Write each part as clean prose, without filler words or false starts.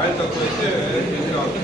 Oil తక్కువ అయితే ఏది కావాలి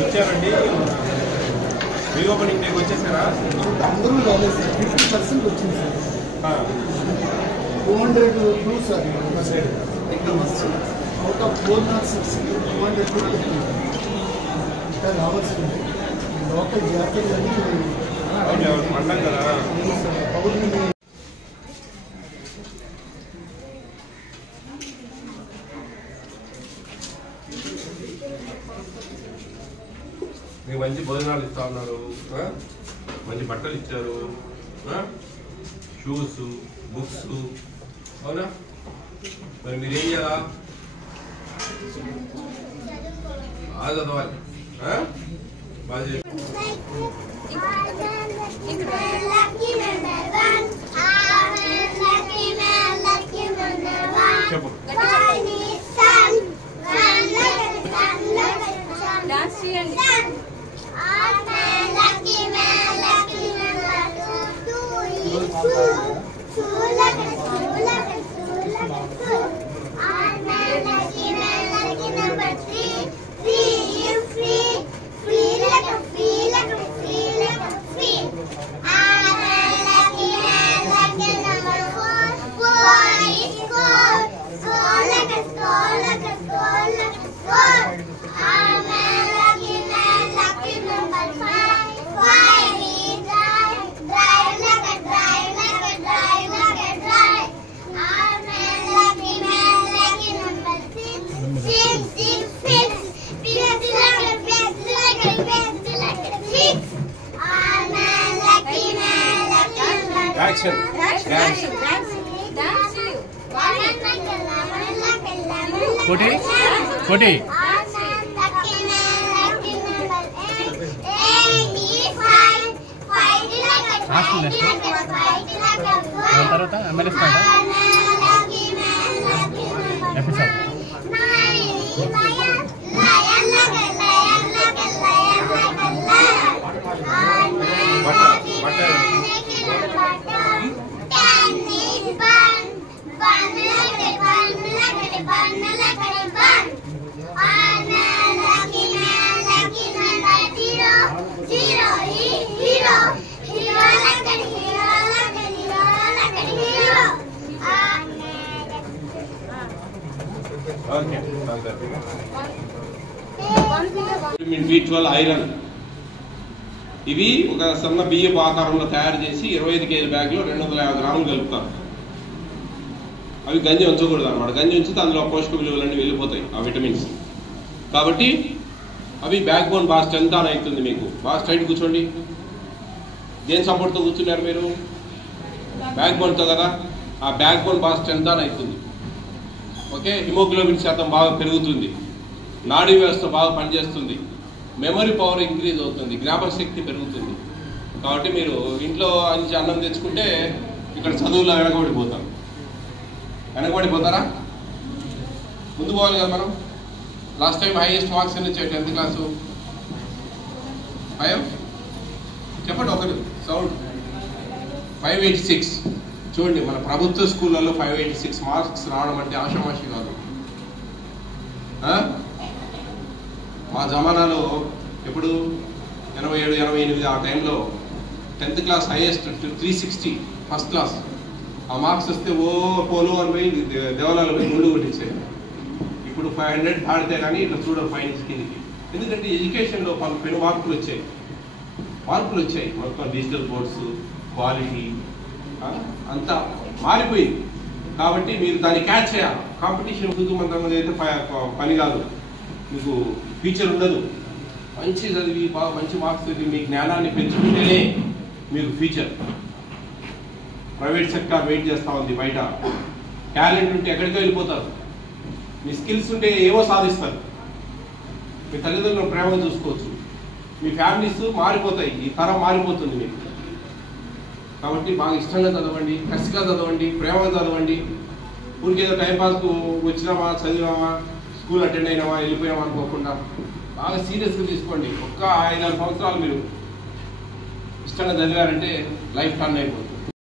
వచ్చారండి రీఓపెనింగ్ డేకి వచ్చేసారా అందరూ రాలేదు సార్ 50% వచ్చింది సార్ 202 సార్ అవుట్ ఆఫ్ 406 202 ఇంకా రావాల్సింది లోకల్ జాతరలన్నీ పండగ కదా పౌర్ణమి మీకు మంచి భోజనాలు ఇస్తా ఉన్నారు మంచి బట్టలు ఇచ్చారు షూస్ బుక్స్ అవునా మరి మీరు ఏం చేయాలా బాగా చదవాలి బాగా చెప్పు Action. Dance. Koti. Koti. తర్వాత MLS పాట ఎపిసోడ్ B12 ఐరన్ ఇవి ఒక సన్న బియ్యపు ఆకారంలో తయారు చేసి 25 కేజీ బ్యాగ్లో 250 గ్రాములు కలుపుతారు. అవి గంజి ఉంచకూడదు అనమాట. గంజి ఉంచితే అందులో పోషక విలువలన్నీ వెళ్ళిపోతాయి ఆ విటమిన్స్. కాబట్టి అవి బ్యాక్ బోన్ బాగా స్ట్రెంత్ ఆన్ అవుతుంది. మీకు బాగా స్ట్రైట్ కూర్చోండి. దేని సపోర్ట్తో కూర్చున్నారు మీరు? బ్యాక్ బోన్తో కదా. ఆ బ్యాక్ బోన్ బాగా స్ట్రెంత్ ఆన్ అవుతుంది. ఓకే, హిమోగ్లోబిన్ శాతం బాగా పెరుగుతుంది. నాడీ వ్యవస్థ బాగా పనిచేస్తుంది. మెమరీ పవర్ ఇంక్రీజ్ అవుతుంది. జ్ఞాపక శక్తి పెరుగుతుంది. కాబట్టి మీరు ఇంట్లో నుంచి అన్నం తెచ్చుకుంటే ఇక్కడ చదువులో వెనకబడిపోతారు. వెనకబడిపోతారా? ముందు పోవాలి కదా మనం. లాస్ట్ టైం హైయెస్ట్ మార్క్స్ ఎన్ని వచ్చాయి 10th క్లాసు? 5 చెప్పండి ఒకరు సౌండ్. 586. చూడండి, మన ప్రభుత్వ స్కూళ్ళల్లో 586 మార్క్స్ రావడం అంటే ఆషామాషి కాదు. మా జమానాలో ఎప్పుడు 87, 88 ఆ టైంలో 10th class highest 360 first class. ఆ మార్క్స్ వస్తే ఓ పోలో అని పోయి దేవాలయాలు పోయి ముందు కొట్టించాయి. ఇప్పుడు 500 దాటితే కానీ ఇట్లా చూడరు పైనుంచి కిందికి. ఎందుకంటే ఎడ్యుకేషన్లో పెను మార్పులు వచ్చాయి. మార్పులు వచ్చాయి. మొత్తం డిజిటల్ బోర్డ్స్, క్వాలిటీ అంతా మారిపోయింది. కాబట్టి మీరు దాన్ని క్యాచ్ చేయాలి. కాంపిటీషన్ మంది అయితే పని కాదు, మీకు ఫ్యూచర్ ఉండదు. మంచి చదివి బాగా మంచి మార్క్స్ చదివి మీ జ్ఞానాన్ని పెంచుకుంటేనే మీకు ఫ్యూచర్. ప్రైవేట్ సెక్టార్ వెయిట్ చేస్తూ ఉంది బయట. టాలెంట్ ఉంటే ఎక్కడికో వెళ్ళిపోతారు, మీ స్కిల్స్ ఉంటే ఏవో సాధిస్తారు. మీ తల్లిదండ్రుల ప్రేమ చూసుకోవచ్చు, మీ ఫ్యామిలీస్ మారిపోతాయి, ఈ తరం మారిపోతుంది మీకు. కాబట్టి బాగా ఇష్టంగా చదవండి, కసిగా చదవండి, ప్రేమగా చదవండి. ఊరికేదో టైంపాస్కు వచ్చినామా, చదివామా, స్కూల్ అటెండ్ అయినామా, వెళ్ళిపోయామా అనుకోకుండా బాగా సీరియస్గా తీసుకోండి. ఒక్క 5-6 సంవత్సరాలు మీరు ఇష్టంగా చదివారంటే లైఫ్ టర్న్ అయిపోతుంది.